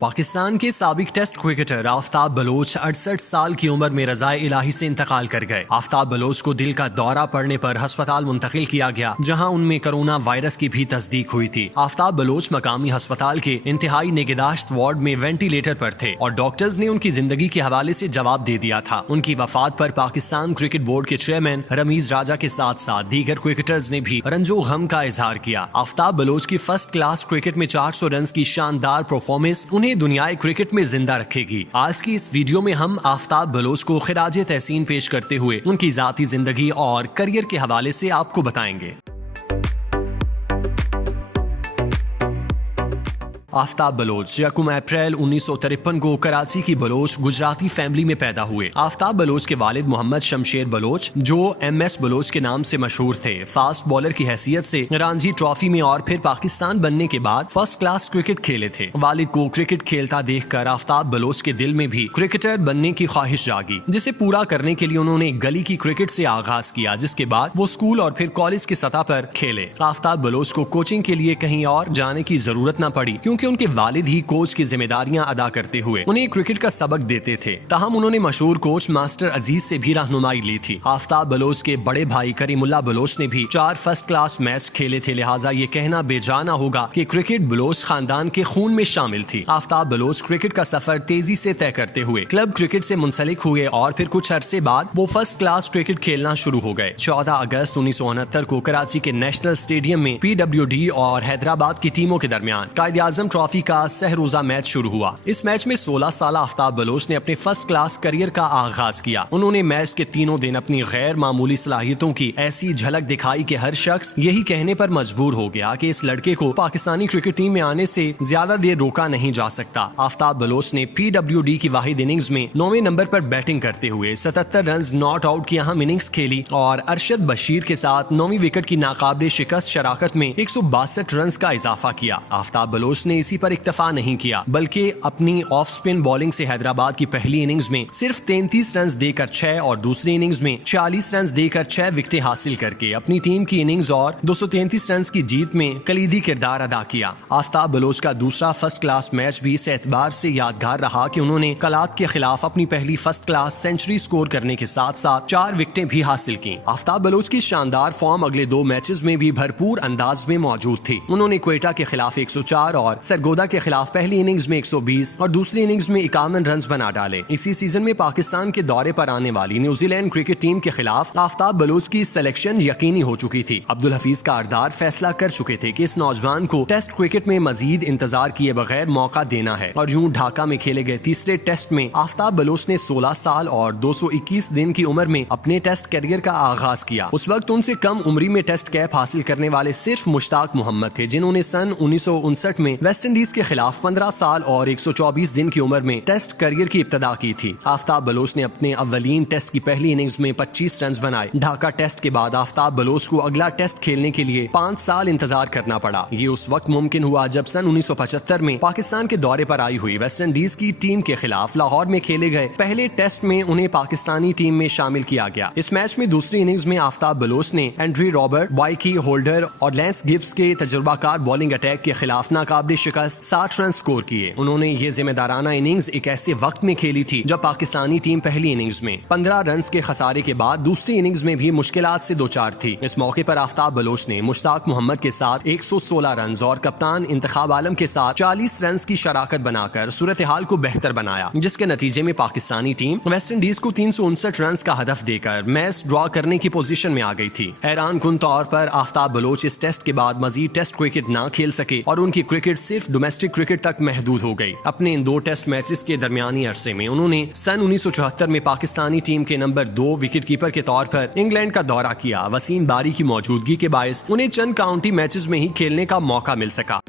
पाकिस्तान के साबिक test cricketer Aftab Bloch 68 साल की उम्र में रज़ाए इलाही से इंतकाल कर गए। आफ्ताब बलोच को दिल का दौरा पड़ने पर अस्पताल मुंतकिल किया गया, जहां उनमें कोरोना वायरस की भी तस्दीक हुई थी। आफ्ताब बलोच मकामी अस्पताल के इंतहाई निगहदाश्त वार्ड में वेंटिलेटर पर थे और डॉक्टर्स ने उनकी जिंदगी के हवाले से जवाब दे दिया था। उनकी वफात पर पाकिस्तान क्रिकेट बोर्ड के चेयरमैन रमीज राजा के साथ साथ दीगर क्रिकेटर्स ने भी रंजो गम का इजहार किया। आफ्ताब बलोच की फर्स्ट क्लास क्रिकेट में 400 रन की शानदार परफॉर्मेंस उन्हें दुनियाई क्रिकेट में जिंदा रखेगी। आज की इस वीडियो में हम आफ्ताब बलोच को खिराजे तहसीन पेश करते हुए उनकी जाती जिंदगी और करियर के हवाले से आपको बताएंगे। आफ्ताब बलोच 1 अप्रैल 1953 को कराची की बलोच गुजराती फैमिली में पैदा हुए। आफ्ताब बलोच के वालिद मोहम्मद शमशेर बलोच, जो MS बलोच के नाम से मशहूर थे, फास्ट बॉलर की हैसियत से रणजी ट्रॉफी में और फिर पाकिस्तान बनने के बाद फर्स्ट क्लास क्रिकेट खेले थे। वालिद को क्रिकेट खेलता देखकर आफ्ताब बलोच के दिल में भी क्रिकेटर बनने की ख्वाहिश जागी, जिसे पूरा करने के लिए उन्होंने गली की क्रिकेट से आगाज किया, जिसके बाद वो स्कूल और फिर कॉलेज की सतह पर खेले। आफ्ताब बलोच को कोचिंग के लिए कहीं और जाने की जरूरत न पड़ी, क्योंकि उनके वालिद ही कोच की जिम्मेदारियां अदा करते हुए उन्हें क्रिकेट का सबक देते थे। ताहम उन्होंने मशहूर कोच मास्टर अजीज से भी रहनुमाई ली थी। आफ्ताब बलोच के बड़े भाई करीमुल्लाह बलोच ने भी 4 फर्स्ट क्लास मैच खेले थे, लिहाजा ये कहना बेजाना होगा कि क्रिकेट बलोच खानदान के खून में शामिल थी। आफ्ताब बलोच क्रिकेट का सफर तेजी से तय करते हुए क्लब क्रिकेट से मुंसलिक हुए और फिर कुछ अरसे बाद वो फर्स्ट क्लास क्रिकेट खेलना शुरू हो गए। 14 अगस्त 1969 को कराची के नेशनल स्टेडियम में PWD और हैदराबाद की टीमों के दरमियान कायद-ए-आज़म ट्रॉफी का सहरोजा मैच शुरू हुआ। इस मैच में 16 साल आफ्ताब बलोच ने अपने फर्स्ट क्लास करियर का आगाज किया। उन्होंने मैच के तीनों दिन अपनी गैर मामूली सलाहियतों की ऐसी झलक दिखाई कि हर शख्स यही कहने पर मजबूर हो गया कि इस लड़के को पाकिस्तानी क्रिकेट टीम में आने से ज्यादा देर रोका नहीं जा सकता। आफ्ताब बलोच ने PWD की वाहिद इनिंग्स में 9वें नंबर पर बैटिंग करते हुए 77 रन नॉट आउट की अहम इनिंग्स खेली और अरशद बशीर के साथ 9वीं विकेट की नाकाबिले शिकस्त शराकत में 162 रन का इजाफा किया। आफ्ताब बलोच ने इसी पर इक्तफा नहीं किया, बल्कि अपनी ऑफ स्पिन बॉलिंग से हैदराबाद की पहली इनिंग्स में सिर्फ 33 रन देकर 6 और दूसरी इनिंग्स में 40 रन देकर 6 विकेटें हासिल करके अपनी टीम की इनिंग्स और 233 रन की जीत में कलीदी किरदार अदा किया। आफ्ताब बलोच का दूसरा फर्स्ट क्लास मैच भी इस एतबार से यादगार रहा कि उन्होंने कलात के खिलाफ अपनी पहली फर्स्ट क्लास सेंचुरी स्कोर करने के साथ साथ 4 विकेटें भी हासिल की। आफ्ताब बलोच की शानदार फॉर्म अगले 2 मैचेस में भी भरपूर अंदाज में मौजूद थी। उन्होंने क्वेटा के खिलाफ 104 और सरगोदा के खिलाफ पहली इनिंग्स में 120 और दूसरी इनिंग्स में 51 रन बना डाले। इसी सीजन में पाकिस्तान के दौरे पर आने वाली न्यूजीलैंड क्रिकेट टीम के खिलाफ आफ्ताब बलोच की सिलेक्शन यकीनी हो चुकी थी। अब्दुल हफीज कारदार फैसला कर चुके थे कि इस नौजवान को टेस्ट क्रिकेट में मजीद इंतजार किए बगैर मौका देना है और यूं ढाका में खेले गए तीसरे टेस्ट में आफ्ताब बलोच ने 16 साल और 221 दिन की उम्र में अपने टेस्ट करियर का आगाज किया। उस वक्त उनसे कम उम्री में टेस्ट कैप हासिल करने वाले सिर्फ मुश्ताक मोहम्मद थे, जिन्होंने सन 1959 में वेस्ट इंडीज के खिलाफ 15 साल और 124 दिन की उम्र में टेस्ट करियर की इब्तदा की थी। आफ्ताब बलोच ने अपने अव्वलीन टेस्ट की पहली इनिंग्स में 25 रन बनाए। ढाका टेस्ट के बाद आफ्ताब बलोच को अगला टेस्ट खेलने के लिए 5 साल इंतजार करना पड़ा। ये उस वक्त मुमकिन हुआ जब सन 1975 में पाकिस्तान के दौरे पर आई हुई वेस्ट इंडीज की टीम के खिलाफ लाहौर में खेले गए पहले टेस्ट में उन्हें पाकिस्तानी टीम में शामिल किया गया। इस मैच में दूसरी इनिंग्स में आफ्ताब बलोच ने एंड्री रॉबर्ट, वाइकी होल्डर और लैंस गिब्स के तजुर्बाकार बॉलिंग अटैक के खिलाफ नाकाबिले शिकस्त 60 रन स्कोर किए। उन्होंने ये जिम्मेदाराना इनिंग्स एक ऐसे वक्त में खेली थी जब पाकिस्तानी टीम पहली इनिंग्स में 15 रन के खसारे के बाद दूसरी इनिंग्स में भी मुश्किलात से दो चार थी। इस मौके पर आफ्ताब बलोच ने मुश्ताक मोहम्मद के साथ 116 रन और कप्तान इंतखाब आलम के साथ 40 रन की शराकत बनाकर सूरत हाल को बेहतर बनाया, जिसके नतीजे में पाकिस्तानी टीम वेस्ट इंडीज को 359 रन का हदफ देकर मैच ड्रॉ करने की पोजीशन में आ गई थी। हैरान कुन तौर पर आफ्ताब बलोच इस टेस्ट के बाद मजीद टेस्ट क्रिकेट न खेल सके और उनकी क्रिकेट सिर्फ डोमेस्टिक क्रिकेट तक महदूद हो गई। अपने इन 2 टेस्ट मैचेस के दरमियानी अरसे में उन्होंने सन 1974 में पाकिस्तानी टीम के नंबर 2 विकेट कीपर के तौर पर इंग्लैंड का दौरा किया। वसीम बारी की मौजूदगी के बायस उन्हें चंद काउंटी मैचेस में ही खेलने का मौका मिल सका।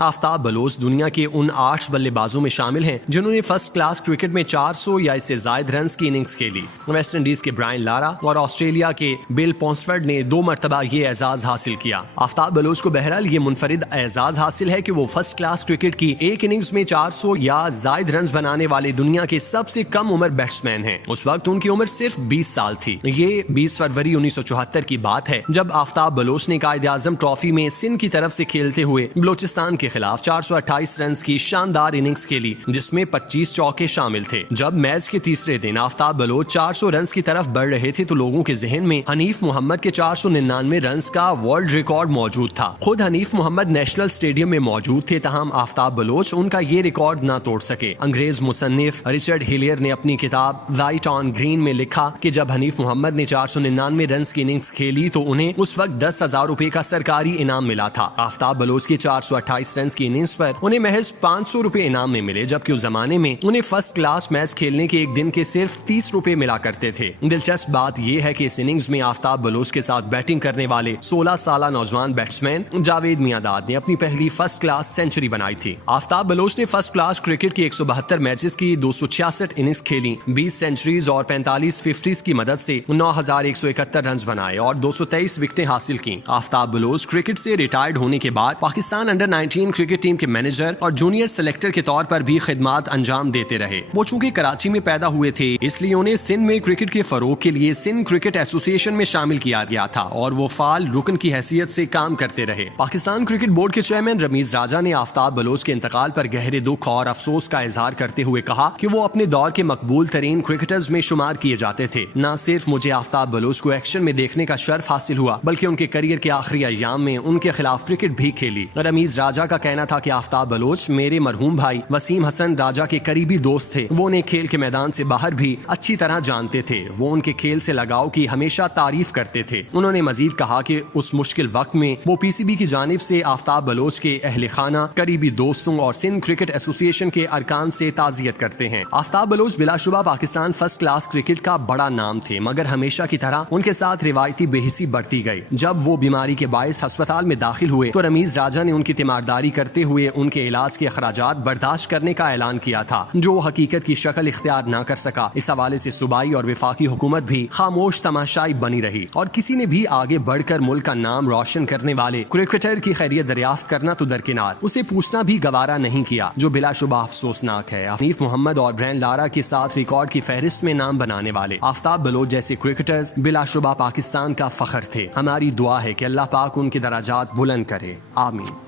आफ्ताब बलोच दुनिया के उन 8 बल्लेबाजों में शामिल हैं जिन्होंने फर्स्ट क्लास क्रिकेट में 400 या इससे ज्यादा रन की इनिंग्स खेली। वेस्ट इंडीज के ब्रायन लारा और ऑस्ट्रेलिया के बिल पॉन्सफर्ड ने 2 मरतबा ये एजाज हासिल किया। आफ्ताब बलोच को बहरहाल ये मुनफरिद एजाज हासिल है कि वो फर्स्ट क्लास क्रिकेट की एक इनिंग्स में 400 या ज्यादा रन बनाने वाले दुनिया के सबसे कम उम्र बैट्समैन हैं। उस वक्त उनकी उम्र सिर्फ 20 साल थी। ये 20 फरवरी 1974 की बात है जब आफ्ताब बलोच ने कायद-ए-आज़म ट्रॉफी में सिंध की तरफ से खेलते हुए बलोचिस्तान के खिलाफ 428 रन की शानदार इनिंग्स खेली, जिसमें 25 चौके शामिल थे। जब मैच के तीसरे दिन आफ्ताब बलोच 400 रन की तरफ बढ़ रहे थे तो लोगों के जहन में हनीफ मोहम्मद के 499 रन का वर्ल्ड रिकॉर्ड मौजूद था। खुद हनीफ मोहम्मद नेशनल स्टेडियम में मौजूद थे, तहम आफ्ताब बलोच उनका ये रिकॉर्ड न तोड़ सके। अंग्रेज मुसन्निफ रिचर्ड हिलियर ने अपनी किताब राइट ऑन ग्रीन में लिखा कि जब हनीफ मोहम्मद ने 499 रन की इनिंग्स खेली तो उन्हें उस वक्त 10,000 रुपए का सरकारी इनाम मिला था। आफ्ताब बलोच के 428 रन की इनिंग्स पर उन्हें महज 500 रुपए इनाम में मिले, जबकि उस जमाने में उन्हें फर्स्ट क्लास मैच खेलने के एक दिन के सिर्फ 30 रुपए मिला करते थे। दिलचस्प बात यह है कि इस इनिंग्स में आफ्ताब बलोच के साथ बैटिंग करने वाले 16 साल नौजवान बैट्समैन जावेद मियांदाद ने अपनी पहली फर्स्ट क्लास सेंचुरी बनाई थी। आफ्ताब बलोच ने फर्स्ट क्लास क्रिकेट की 172 मैचेस की 266 इनिंग्स खेली, 20 सेंचुरीज और 45 50s की मदद से 9,171 रन बनाए और 223 विकेटें हासिल की। आफ्ताब बलोच क्रिकेट से रिटायर्ड होने के बाद पाकिस्तान अंडर 19 क्रिकेट टीम के मैनेजर और जूनियर सेलेक्टर के तौर पर भी खिदमात अंजाम देते रहे। वो चूंकि कराची में पैदा हुए थे, इसलिए उन्हें सिंध में क्रिकेट के फरोग के लिए सिंध क्रिकेट एसोसिएशन में शामिल किया गया था और वो फाल रुकन की हैसियत से काम करते रहे। पाकिस्तान क्रिकेट बोर्ड के चेयरमैन रमीज राजा ने आफ्ताब बलोच के इंतकाल पर गहरे दुख और अफसोस का इजहार करते हुए कहा कि वो अपने दौर के मकबूल तरीन क्रिकेटर्स में शुमार किए जाते थे। न सिर्फ मुझे आफ्ताब बलोच को एक्शन में देखने का शर्फ हासिल हुआ, बल्कि उनके करियर के आखिरी अय्याम में उनके खिलाफ क्रिकेट भी खेली। रमीज राजा का कहना था कि आफ्ताब बलोच मेरे मरहूम भाई वसीम हसन राजा के करीबी दोस्त थे। वो उन्हें खेल के मैदान से बाहर भी अच्छी तरह जानते थे। वो उनके खेल से लगाव की हमेशा तारीफ करते थे। उन्होंने मजीद कहा कि उस मुश्किल वक्त में वो पीसीबी की जानिब से आफ्ताब बलोच के अहले खाना, करीबी दोस्तों और सिंध क्रिकेट एसोसिएशन के अरकान से ताजियत करते हैं। आफ्ताब बलोच बिलाशुबा पाकिस्तान फर्स्ट क्लास क्रिकेट का बड़ा नाम थे, मगर हमेशा की तरह उनके साथ रिवायती बेहिसी बढ़ती गई। जब वो बीमारी के बायस अस्पताल में दाखिल हुए तो रमीज राजा ने उनकी तीमारदारी करते हुए उनके इलाज के अखराजात बर्दाश्त करने का ऐलान किया था, जो हकीकत की शक्ल इख्तियार न कर सका। इस हवाले से सूबाई और वफाकी हुकूमत भी खामोश तमाशाई बनी रही और किसी ने भी आगे बढ़कर मुल्क का नाम रोशन करने वाले क्रिकेटर की खैरियत दरियाफ्त करना तो दरकिनार, उसे पूछना भी गवारा नहीं किया, जो बिलाशुबा अफसोसनाक है। हनीफ मोहम्मद और ब्रायन लारा के साथ रिकॉर्ड की फहरिस्त में नाम बनाने वाले आफ्ताब बलोच जैसे क्रिकेटर्स बिलाशुबा पाकिस्तान का फख्र थे। हमारी दुआ है कि अल्लाह पाक उनके दराजात बुलंद करे। आमीन।